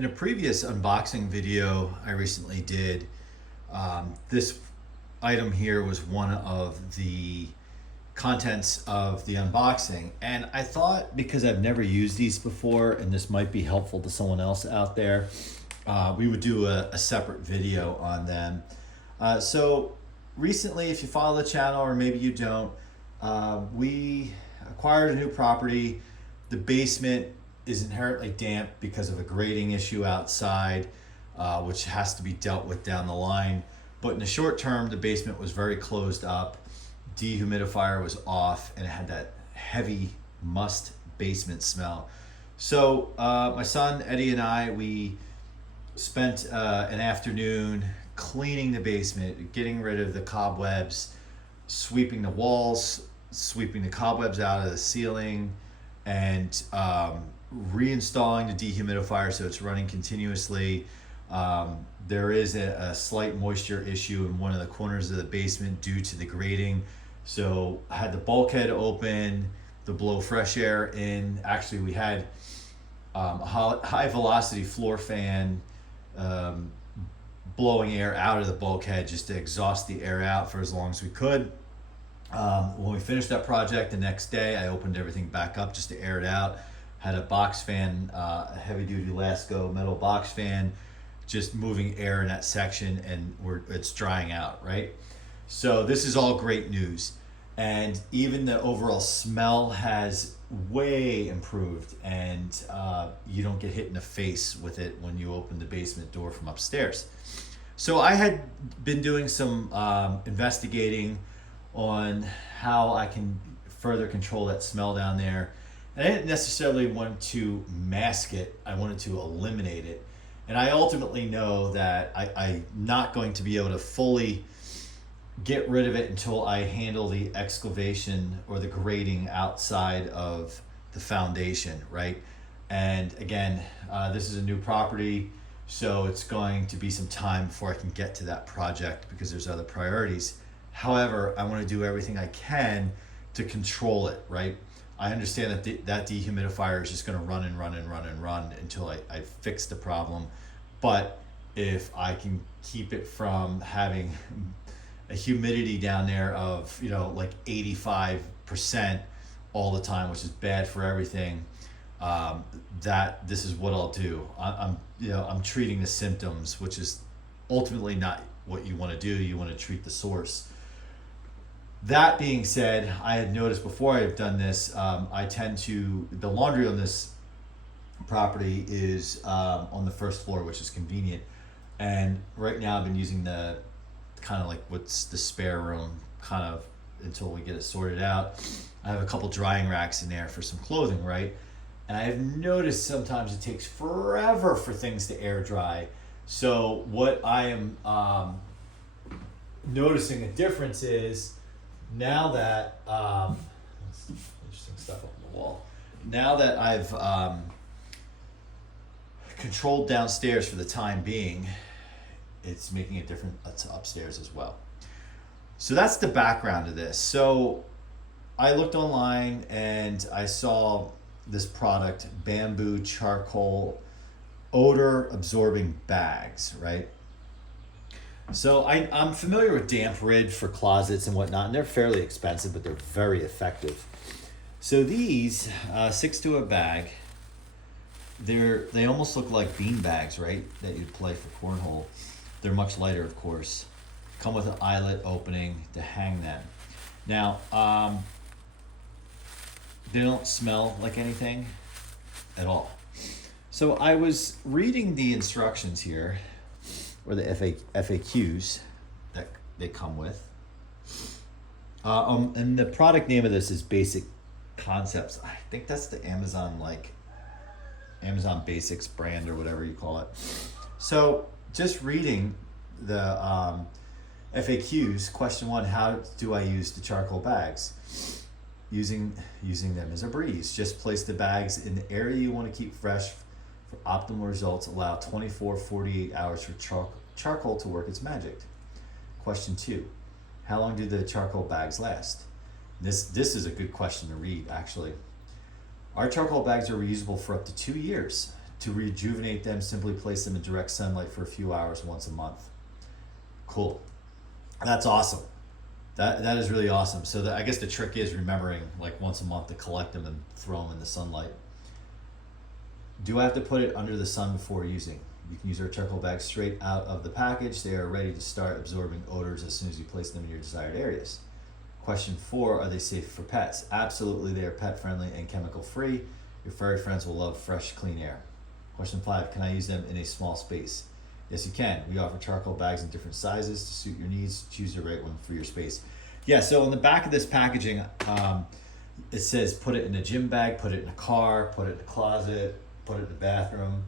In a previous unboxing video I recently did, this item here was one of the contents of the unboxing, and I thought, because I've never used these before and this might be helpful to someone else out there, we would do a separate video on them. So recently, if you follow the channel, or maybe you don't, we acquired a new property. The basement is inherently damp because of a grading issue outside, which has to be dealt with down the line. But in the short term, the basement was very closed up. Dehumidifier was off, and it had that heavy must basement smell. So my son Eddie and I, we spent an afternoon cleaning the basement, getting rid of the cobwebs, sweeping the walls, sweeping the cobwebs out of the ceiling, and reinstalling the dehumidifier so it's running continuously. There is a slight moisture issue in one of the corners of the basement due to the grading. So I had the bulkhead open to blow fresh air in. Actually, we had a high velocity floor fan blowing air out of the bulkhead just to exhaust the air out for as long as we could. When we finished that project the next day, I opened everything back up just to air it out. Had a box fan, a heavy duty Lasco metal box fan, just moving air in that section, and it's drying out, right? So this is all great news. And even the overall smell has way improved, and you don't get hit in the face with it when you open the basement door from upstairs. So I had been doing some investigating on how I can further control that smell down there. And I didn't necessarily want to mask it, I wanted to eliminate it. And I ultimately know that I'm not going to be able to fully get rid of it until I handle the excavation or the grading outside of the foundation, right? And again, this is a new property, so it's going to be some time before I can get to that project because there's other priorities. However, I want to do everything I can to control it, right? I understand that that dehumidifier is just going to run and run and run and run until I fix the problem. But if I can keep it from having a humidity down there of, like 85% all the time, which is bad for everything, this is what I'll do. I'm treating the symptoms, which is ultimately not what you want to do. You want to treat the source. That being said, I had noticed before I've done this, the laundry on this property is on the first floor, which is convenient. And right now I've been using the kind of like what's the spare room kind of until we get it sorted out. I have a couple drying racks in there for some clothing, right? And I've noticed sometimes it takes forever for things to air dry. So what I am noticing a difference is, now that interesting stuff up on the wall. Now that I've controlled downstairs for the time being, it's making a difference upstairs as well. So that's the background of this. So I looked online and I saw this product, bamboo charcoal odor-absorbing bags, right? So I'm familiar with damp rid for closets and whatnot, and they're fairly expensive, but they're very effective. So these, 6 to a bag, they almost look like bean bags, right? That you'd play for cornhole. They're much lighter, of course. Come with an eyelet opening to hang them. Now, they don't smell like anything at all. So I was reading the instructions here, or the FAQs that they come with. And the product name of this is Basic Concepts. I think that's the Amazon Basics brand or whatever you call it. So just reading the FAQs, question 1, how do I use the charcoal bags? Using them as a breeze. Just place the bags in the area you want to keep fresh for optimal results. Allow 24-48 hours for charcoal to work its magic. Question 2, how long do the charcoal bags last? This is a good question to read, actually. Our charcoal bags are reusable for up to 2 years. To rejuvenate them, simply place them in direct sunlight for a few hours once a month. Cool. That's awesome. That is really awesome. So I guess the trick is remembering like once a month to collect them and throw them in the sunlight. Do I have to put it under the sun before using? You can use our charcoal bags straight out of the package. They are ready to start absorbing odors as soon as you place them in your desired areas. Question 4, are they safe for pets? Absolutely, they are pet friendly and chemical free. Your furry friends will love fresh, clean air. Question 5, can I use them in a small space? Yes, you can. We offer charcoal bags in different sizes to suit your needs. Choose the right one for your space. Yeah, so on the back of this packaging, it says put it in a gym bag, put it in a car, put it in a closet, put it in the bathroom.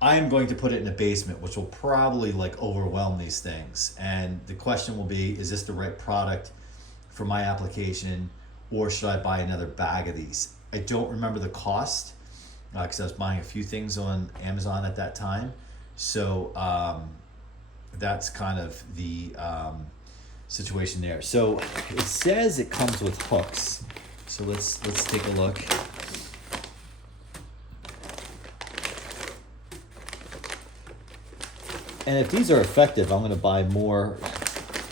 I am going to put it in a basement, which will probably like overwhelm these things. And the question will be, is this the right product for my application, or should I buy another bag of these? I don't remember the cost because I was buying a few things on Amazon at that time. So that's kind of the situation there. So it says it comes with hooks. So let's take a look. And if these are effective, I'm going to buy more.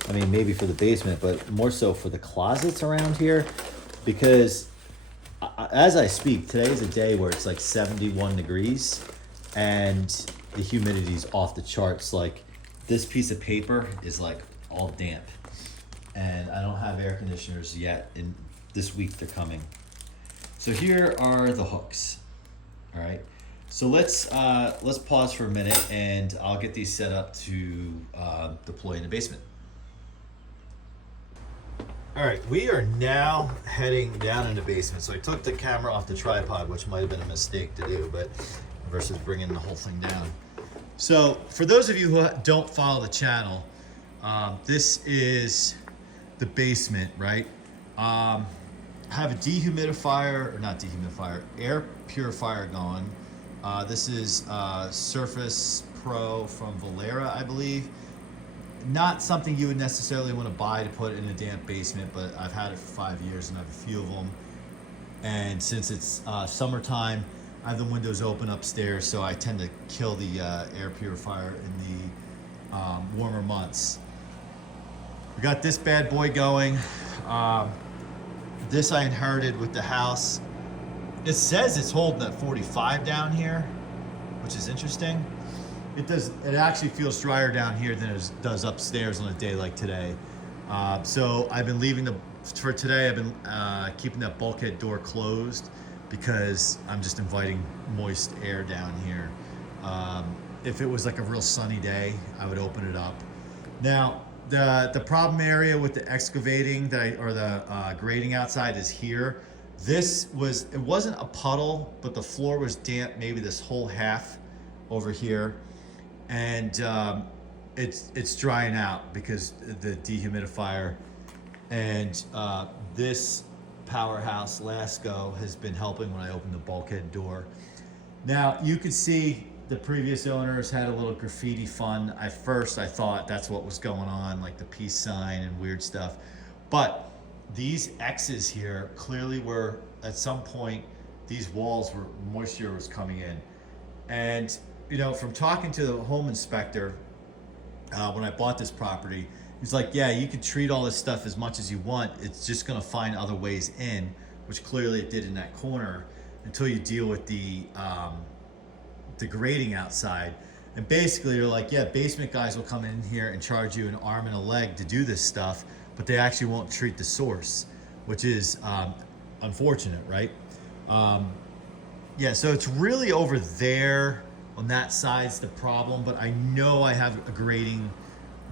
I mean, maybe for the basement, but more so for the closets around here, because as I speak, today is a day where it's like 71 degrees and the humidity's off the charts. Like this piece of paper is like all damp, and I don't have air conditioners yet. In this week, they're coming. So here are the hooks. All right. So let's pause for a minute, and I'll get these set up to deploy in the basement. All right, we are now heading down in the basement. So I took the camera off the tripod, which might have been a mistake to do, but versus bringing the whole thing down. So for those of you who don't follow the channel, this is the basement, right? I have a dehumidifier, or not dehumidifier, air purifier going. This is Surface Pro from Valera, I believe. Not something you would necessarily want to buy to put in a damp basement, but I've had it for 5 years and I have a few of them. And since it's summertime, I have the windows open upstairs, so I tend to kill the air purifier in the warmer months. We got this bad boy going. This I inherited with the house. It says it's holding at 45 down here, which is interesting. It does. It actually feels drier down here than it does upstairs on a day like today. So I've been leaving for today. I've been keeping that bulkhead door closed because I'm just inviting moist air down here. If it was like a real sunny day, I would open it up. Now the problem area with the excavating or the grading outside is here. It wasn't a puddle, but the floor was damp, maybe this whole half over here. And it's drying out because the dehumidifier and this powerhouse Lasco has been helping when I open the bulkhead door. Now you can see the previous owners had a little graffiti fun. At first I thought that's what was going on, like the peace sign and weird stuff. But these X's here clearly were, at some point, these walls were, moisture was coming in. And you know, from talking to the home inspector when I bought this property, he's like, yeah, you can treat all this stuff as much as you want. It's just gonna find other ways in, which clearly it did in that corner, until you deal with the grading outside. And basically they're like, yeah, basement guys will come in here and charge you an arm and a leg to do this stuff, but they actually won't treat the source, which is unfortunate, right? Yeah, so it's really over there on that side's the problem, but I know I have a grading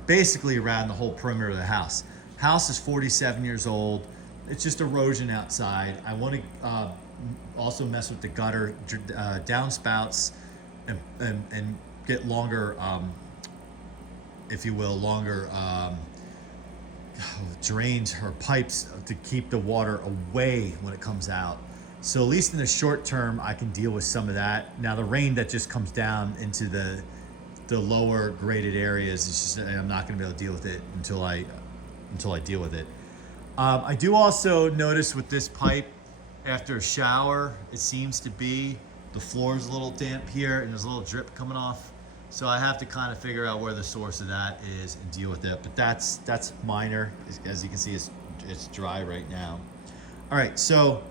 basically around the whole perimeter of the house. House is 47 years old. It's just erosion outside. I want to also mess with the gutter downspouts and get longer, if you will, longer drains or pipes to keep the water away when it comes out. So at least in the short term, I can deal with some of that. Now the rain that just comes down into the lower graded areas, it's just, I'm not going to be able to deal with it until I deal with it. I do also notice with this pipe, after a shower, it seems to be the floor is a little damp here and there's a little drip coming off. So I have to kind of figure out where the source of that is and deal with it. But that's minor. As you can see, it's dry right now. All right, so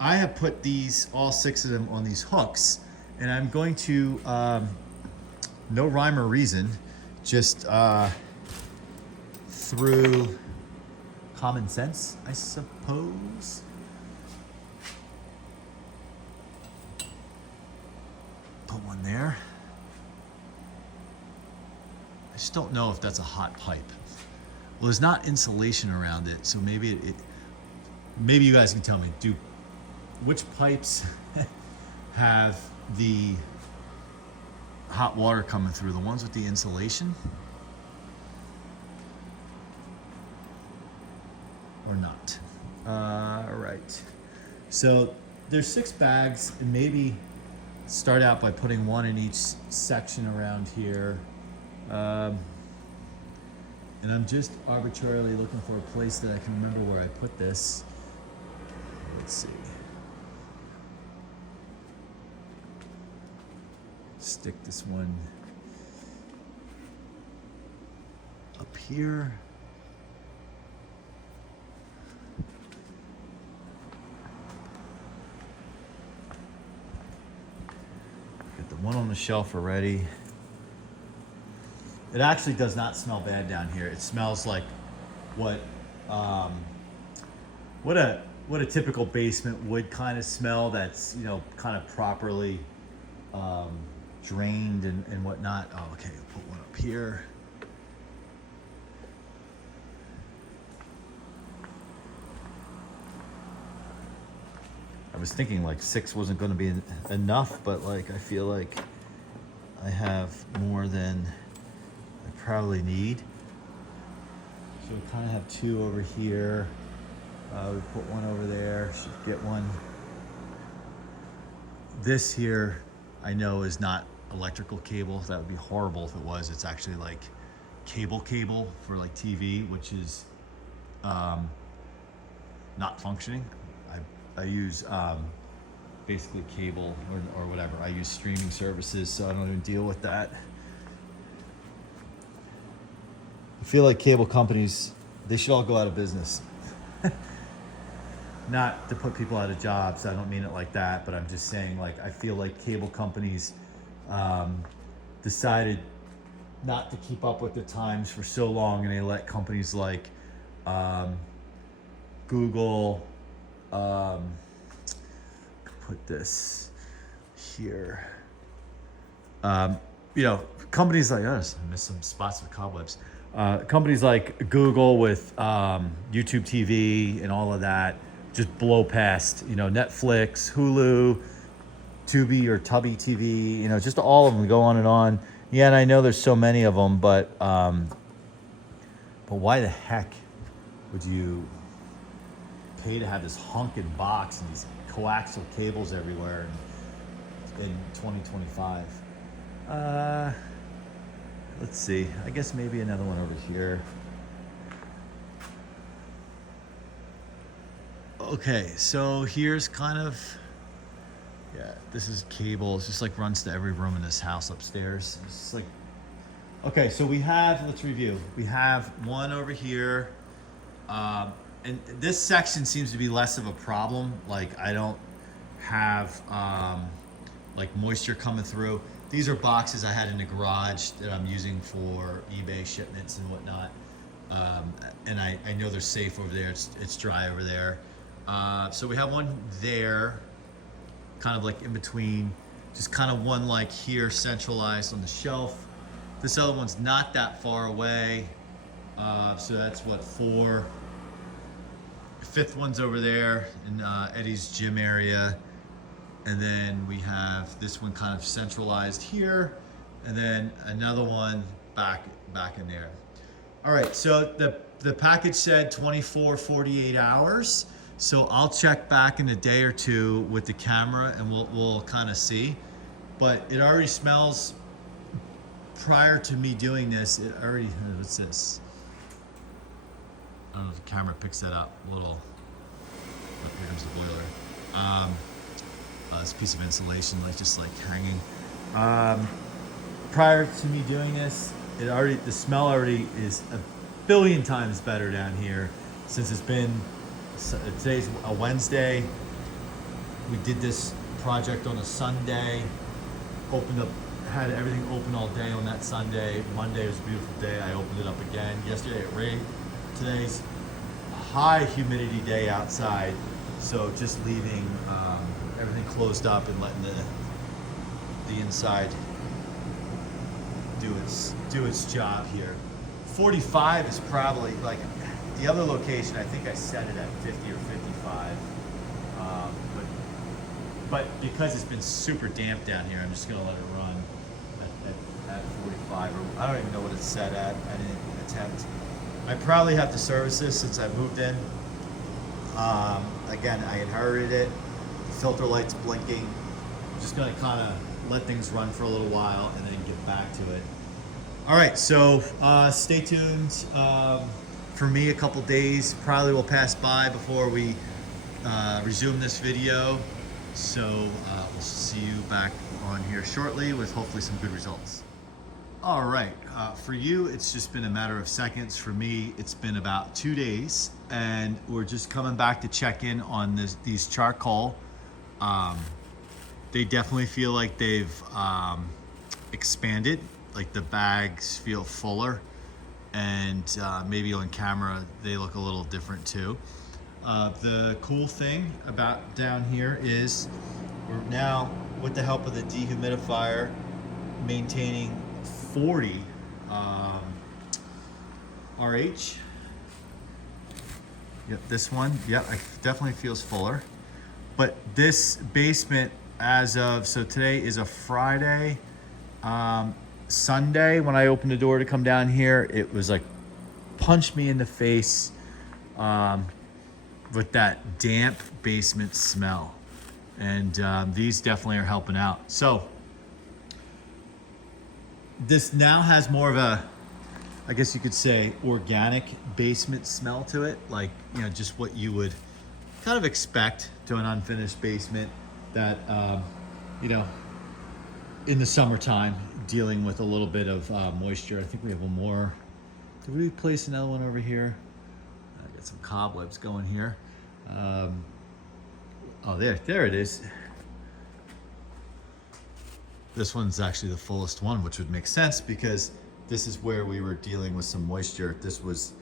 I have put these, all 6 of them, on these hooks, and I'm going to, no rhyme or reason, just through common sense, I suppose. Put one there. I just don't know if that's a hot pipe. Well, there's not insulation around it, so maybe maybe you guys can tell me, which pipes have the hot water coming through? The ones with the insulation? Or not? All right. So there's 6 bags, and maybe start out by putting one in each section around here. And I'm just arbitrarily looking for a place that I can remember where I put this. Let's see. Stick this one up here. Got the one on the shelf already. It actually does not smell bad down here. It smells like what a typical basement would kind of smell. That's, you know, kind of properly drained and whatnot. Oh, okay, I'll put one up here. I was thinking like 6 wasn't going to be enough, but like I feel like I have more than I probably need. So we kind of have 2 over here. We put one over there. Should get one. This here, I know, is not electrical cable. That would be horrible if it was. It's actually like cable for like TV, which is not functioning. I use basically cable or whatever. I use streaming services, so I don't even deal with that. I feel like cable companies, they should all go out of business. Not to put people out of jobs, I don't mean it like that, but I'm just saying, like, I feel like cable companies decided not to keep up with the times for so long, and they let companies like Google, put this here, you know, companies like us, I missed some spots with cobwebs. Companies like Google with YouTube TV and all of that just blow past, you know, Netflix, Hulu, Tubi or Tubby TV, you know, just all of them go on and on. Yeah, and I know there's so many of them, but why the heck would you pay to have this honking box and these coaxial cables everywhere in 2025? Let's see. I guess maybe another one over here. Okay, so here's kind of, yeah, this is cable. It's just like runs to every room in this house upstairs. It's just like, okay, so we have, let's review. We have one over here. And this section seems to be less of a problem. Like, I don't have like moisture coming through. These are boxes I had in the garage that I'm using for eBay shipments and whatnot. And I know they're safe over there. It's dry over there. So we have one there, kind of like in between, just kind of one like here centralized on the shelf. This other one's not that far away. So that's what, 4. The 5th one's over there in Eddie's gym area. And then we have this one kind of centralized here, and then another one back in there. All right, so the package said 24, 48 hours. So I'll check back in a day or 2 with the camera, and we'll kind of see. But it already smells, prior to me doing this, it already, what's this? I don't know if the camera picks that up a little. Oh, here comes the boiler. this piece of insulation, like just like hanging. Prior to me doing this, the smell already is a billion times better down here since it's been, today's a Wednesday. We did this project on a Sunday, opened up, had everything open all day on that Sunday. Monday was a beautiful day. I opened it up again. Yesterday it rained. Today's a high humidity day outside, so just leaving everything closed up and letting the inside do its job here. 45 is probably, like the other location, I think I set it at 50 or 55. But because it's been super damp down here, I'm just gonna let it run at 45, or I don't even know what it's set at. I didn't attempt. I probably have to service this since I moved in. Again, I inherited it. The filter light's blinking. I'm just gonna kind of let things run for a little while and then get back to it. All right, so stay tuned. For me, a couple days probably will pass by before we resume this video. So we'll see you back on here shortly with hopefully some good results. All right, for you, it's just been a matter of seconds. For me, it's been about 2 days, and we're just coming back to check in on these charcoal. They definitely feel like they've expanded, like the bags feel fuller, and maybe on camera, they look a little different too. The cool thing about down here is we're now, with the help of the dehumidifier, maintaining 40 RH. Yep, this one, yep, it definitely feels fuller. But this basement, as of, so today is a Friday, Sunday, when I opened the door to come down here, it was like, punched me in the face with that damp basement smell. And these definitely are helping out. So this now has more of a, I guess you could say, organic basement smell to it. Like, you know, just what you would kind of expect to an unfinished basement that, you know, in the summertime, dealing with a little bit of moisture. I think we have one more. Did we place another one over here? I got some cobwebs going here. Oh, there it is. This one's actually the fullest one, which would make sense because this is where we were dealing with some moisture. This was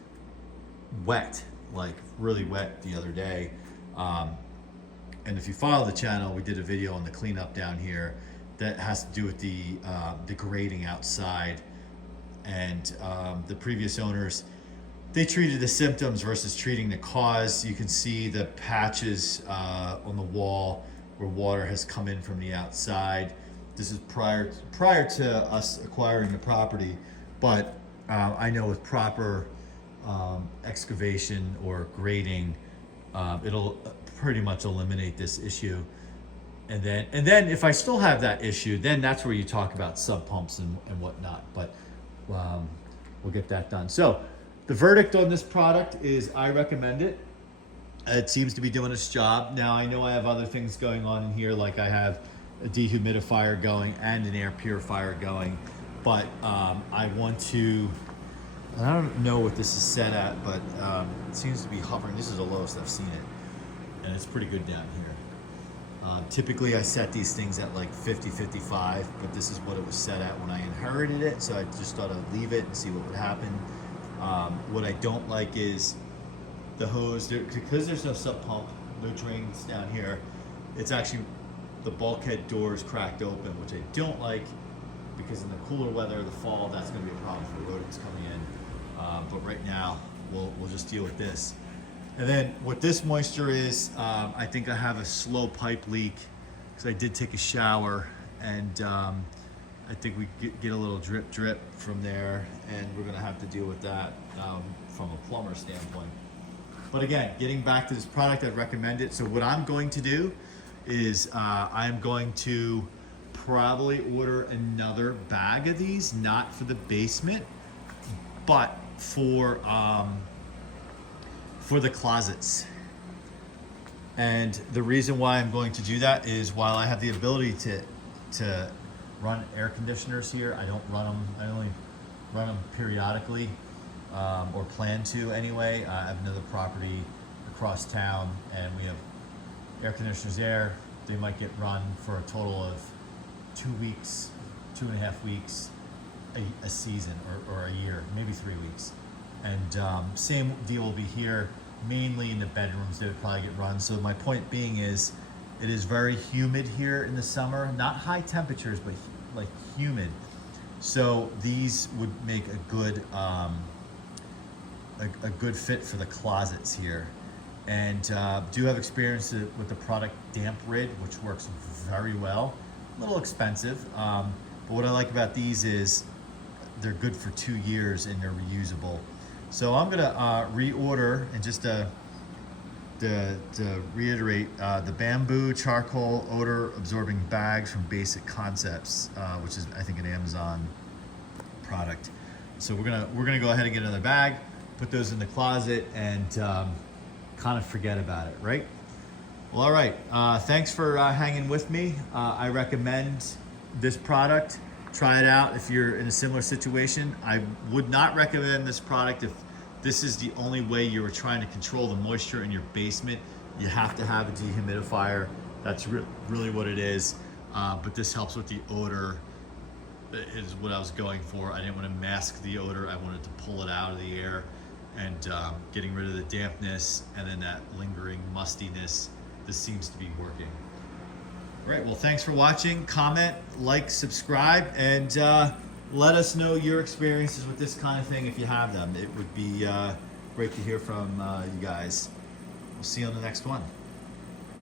wet, like really wet the other day. And if you follow the channel, we did a video on the cleanup down here that has to do with the grading outside. And the previous owners, they treated the symptoms versus treating the cause. You can see the patches on the wall where water has come in from the outside. This is prior to us acquiring the property, but I know with proper excavation or grading, it'll pretty much eliminate this issue. And then if I still have that issue, then that's where you talk about sub pumps and whatnot. But we'll get that done. So the verdict on this product is I recommend it. It seems to be doing its job. Now I know I have other things going on in here, like I have a dehumidifier going and an air purifier going, but I want to, I don't know what this is set at, but it seems to be hovering. This is the lowest I've seen it, and it's pretty good down here. Typically I set these things at like 50, 55, but this is what it was set at when I inherited it, so I just thought I'd leave it and see what would happen. What I don't like is the hose, because there's no sub pump, no drains down here, it's actually, the bulkhead door is cracked open, which I don't like, because in the cooler weather, the fall, that's going to be a problem for rodents coming in. But right now, we'll just deal with this. And then what this moisture is, I think I have a slow pipe leak, because I did take a shower, and I think we get a little drip from there, and we're going to have to deal with that from a plumber standpoint. But again, getting back to this product, I'd recommend it. So what I'm going to do is I'm going to probably order another bag of these, not for the basement, but for the closets. And the reason why I'm going to do that is while I have the ability to run air conditioners here, I don't run them, I only run them periodically, or plan to anyway. I have another property across town and we have air conditioners there. They might get run for a total of 2 weeks, 2.5 weeks, a season, or a year, maybe 3 weeks. And same deal will be here, mainly in the bedrooms they would probably get run. So my point being is, it is very humid here in the summer, not high temperatures, but like humid. So these would make a good fit for the closets here. And do have experience with the product Damp Rid, which works very well. A little expensive, but what I like about these is they're good for 2 years and they're reusable. So I'm gonna reorder, and just to reiterate, the bamboo charcoal odor absorbing bags from Basic Concepts, which is I think an Amazon product. So we're gonna go ahead and get another bag, put those in the closet, and kind of forget about it, right? Well, all right. Thanks for hanging with me. I recommend this product. Try it out if you're in a similar situation. I would not recommend this product if this is the only way you're trying to control the moisture in your basement. You have to have a dehumidifier. That's really what it is. But this helps with the odor. Is what I was going for. I didn't want to mask the odor. I wanted to pull it out of the air, and getting rid of the dampness and then that lingering mustiness. This seems to be working. All right, well, thanks for watching. Comment, like, subscribe, and let us know your experiences with this kind of thing if you have them. It would be great to hear from you guys. We'll see you on the next one.